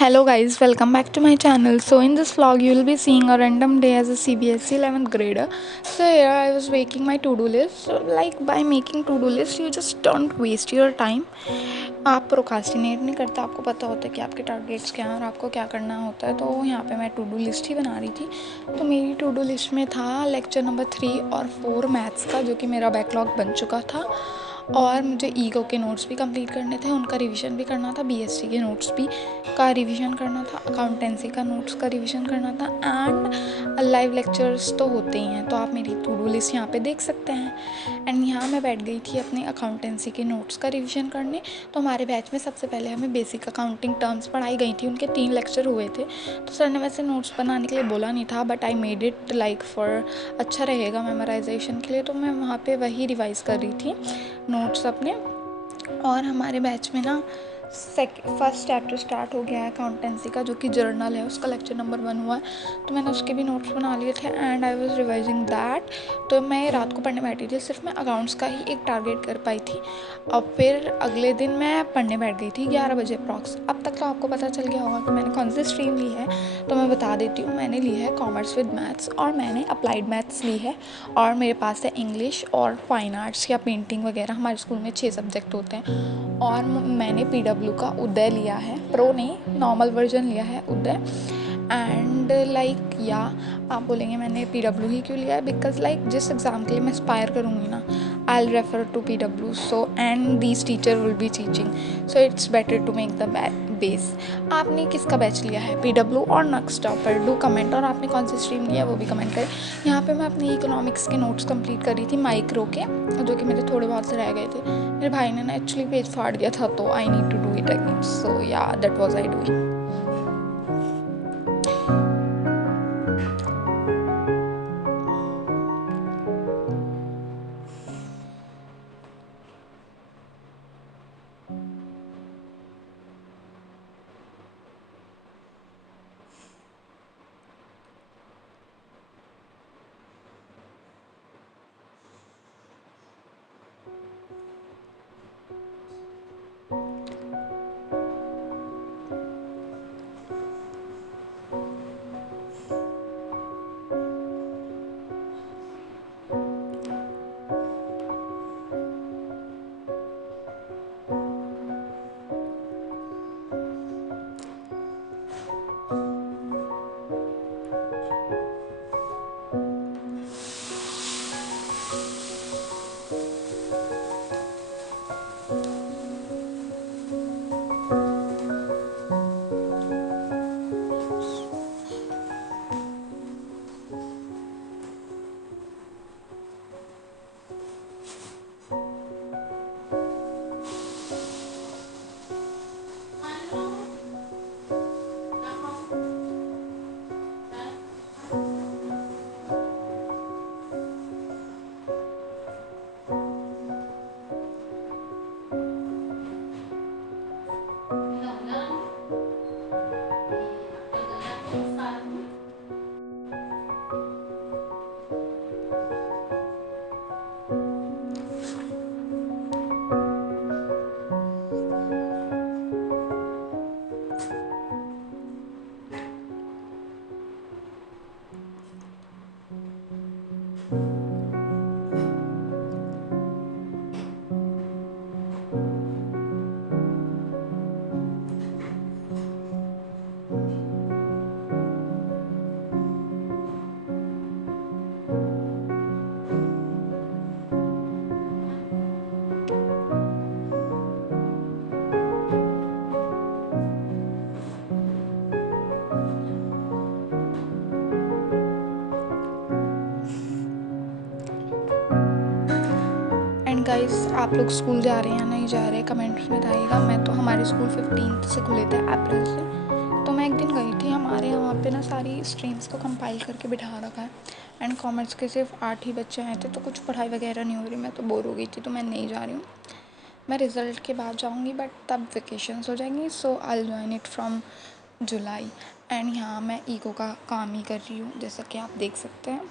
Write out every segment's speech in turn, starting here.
Hello guys, welcome back to my channel. So in this vlog you will be seeing a random day as a CBSE 11th grader. So here I was making my to-do list. So like by making to-do list you just don't waste your time. आप procrastinate नहीं करते, आपको पता होता है कि आपके targets क्या हैं और आपको क्या करना होता है. तो यहाँ पे मैं टू डू लिस्ट ही बना रही थी. तो मेरी टू डू लिस्ट में था लेक्चर नंबर 3 और 4 मैथ्स का, जो कि मेरा बैकलॉग बन चुका था. और मुझे ईगो के नोट्स भी कंप्लीट करने थे, उनका रिवीजन भी करना था. बीएससी के नोट्स भी का रिवीजन करना था. अकाउंटेंसी का नोट्स का रिवीजन करना था. एंड लाइव लेक्चर्स तो होते ही हैं, तो आप मेरी टू डू लिस्ट यहाँ पे देख सकते हैं. एंड यहाँ मैं बैठ गई थी अपने अकाउंटेंसी के नोट्स का रिवीजन करने. तो हमारे बैच में सबसे पहले हमें बेसिक अकाउंटिंग टर्म्स पढ़ाई गई थी. उनके 3 लेक्चर हुए थे. तो सर ने वैसे नोट्स बनाने के लिए बोला नहीं था, but I made it like for अच्छा रहेगा मेमोराइजेशन के लिए. तो मैं वहाँ पे वही रिवाइज़ कर रही थी नोट्स अपने. और हमारे बैच में ना फर्स्ट चैप्टर स्टार्ट हो गया है अकाउंटेंसी का, जो कि जर्नल है, उसका लेक्चर नंबर 1 हुआ है. तो मैंने उसके भी नोट्स बना लिए थे and I was revising that. तो मैं रात को पढ़ने बैठी थी, सिर्फ मैं अकाउंट्स का ही एक टारगेट कर पाई थी. अब फिर अगले दिन मैं पढ़ने बैठ गई थी 11 बजे अप्रॉक्स. अब तक तो आपको पता चल गया होगा कि मैंने कौन सी स्ट्रीम ली है. तो मैं बता देती हूँ, मैंने ली है कॉमर्स विद मैथ्स और मैंने अप्लाइड मैथ्स ली है. और मेरे पास है इंग्लिश और फाइन आर्ट्स या पेंटिंग वगैरह. हमारे स्कूल में 6 सब्जेक्ट होते हैं. और मैंने पीडब्ल्यू का उदय लिया है, प्रो नहीं नॉर्मल वर्जन लिया है उदय. एंड लाइक या आप बोलेंगे मैंने पीडब्ल्यू ही क्यों लिया है, बिकॉज लाइक जिस एग्ज़ाम के लिए मैं एस्पायर करूँगी ना, I will refer to PW. So and these teacher will be teaching, so it's better to make the base. आपने किसका बैच लिया है, पीडब्ल्यू और नेक्स्ट टॉपर? Do comment. और आपने कौन सी स्ट्रीम लिया है वो भी कमेंट करें. यहाँ पे मैं अपनी इकोनॉमिक्स के नोट्स कंप्लीट कर रही थी माइक्रो के, जो कि मेरे थोड़े बहुत रह गए थे. मेरे भाई ने ना एक्चुअली पेज फाड़ दिया था, तो I need to do it again. So yeah that was I doing. And guys, आप लोग स्कूल जा रहे हैं या नहीं जा रहे कमेंट्स में बताइएगा. मैं तो हमारे स्कूल 15 से खुले थे अप्रैल से. तो मैं एक दिन गई थी, हमारे यहाँ पे ना सारी स्ट्रीम्स को कंपाइल करके बिठा रखा है. एंड कॉमर्स के सिर्फ 8 ही बच्चे आए थे, तो कुछ पढ़ाई वगैरह नहीं हो रही. मैं तो बोर हो गई थी, तो मैं नहीं जा रही हूँ. मैं रिज़ल्ट के बाद जाऊँगी, बट तब वेकेशंस हो जाएंगी. So I join it from July. And यहाँ मैं ईको का काम ही कर रही हूँ, जैसा कि आप देख सकते हैं.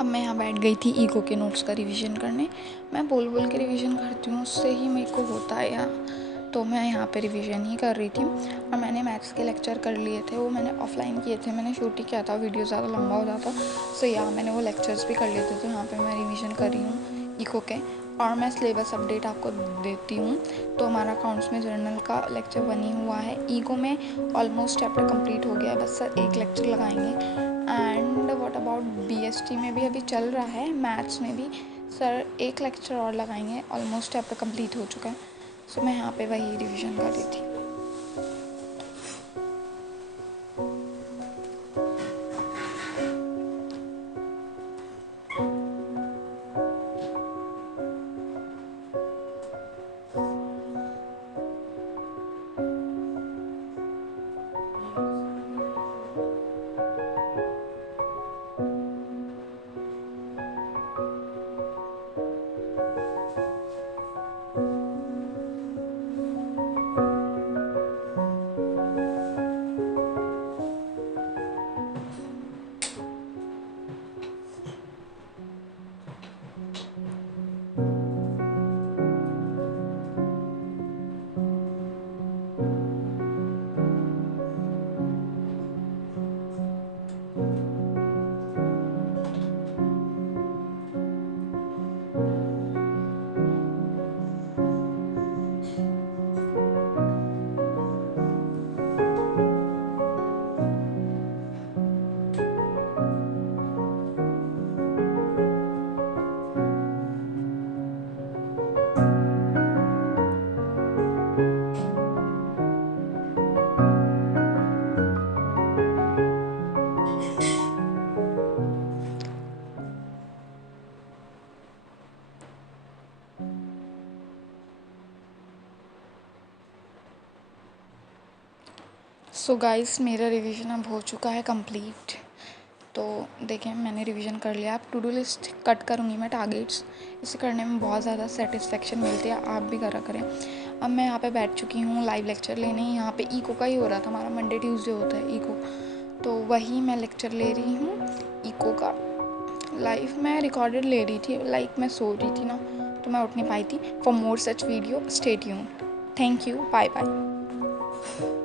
अब मैं यहाँ बैठ गई थी ईगो के नोट्स का रिवीजन करने। मैं बोल बोल के रिवीजन करती हूँ, उससे ही मेरे को होता है या तो मैं यहाँ पे रिवीजन ही कर रही थी। और मैंने मैथ्स के लेक्चर कर लिए थे, वो मैंने ऑफलाइन किए थे, मैंने शूट ही किया था, वीडियो ज़्यादा लंबा हो जाता। सो या मैंने वो लेक्चर्स भी कर लिए थे, तो यहाँ पे मैं रिवीजन कर रही हूँ ईको के। और मैं सिलेबस अपडेट आपको देती हूँ। तो हमारा अकाउंट्स में जर्नल का लेक्चर 1 ही हुआ है। ईको में ऑलमोस्ट चैप्टर कंप्लीट हो गया है, बस सर एक लेक्चर लगाएंगे। एंड व्हाट अबाउट बीएसटी में भी अभी चल रहा है, मैथ्स में भी सर एक लेक्चर और लगाएंगे, ऑलमोस्ट चैप्टर कंप्लीट हो चुका है। सो मैं यहाँ पे वही रिवीजन कर रही थी। सो गाइस, मेरा रिवीजन अब हो चुका है कंप्लीट। तो देखें, मैंने रिवीजन कर लिया। अब टू डू लिस्ट कट करूँगी मैं टारगेट्स, इसे करने में बहुत ज़्यादा सेटिस्फेक्शन मिलती है, आप भी करा करें। अब मैं यहाँ पे बैठ चुकी हूँ लाइव लेक्चर लेने। यहाँ पे ईको का ही हो रहा था, हमारा मंडे ट्यूसडे होता है ईको, तो वही मैं लेक्चर ले रही हूँ ईको का। लाइव मैं रिकॉर्डेड ले रही थी, लाइक मैं सो रही थी ना, तो मैं उठ नहीं पाई थी। For more such video stay tuned. Thank you, bye bye.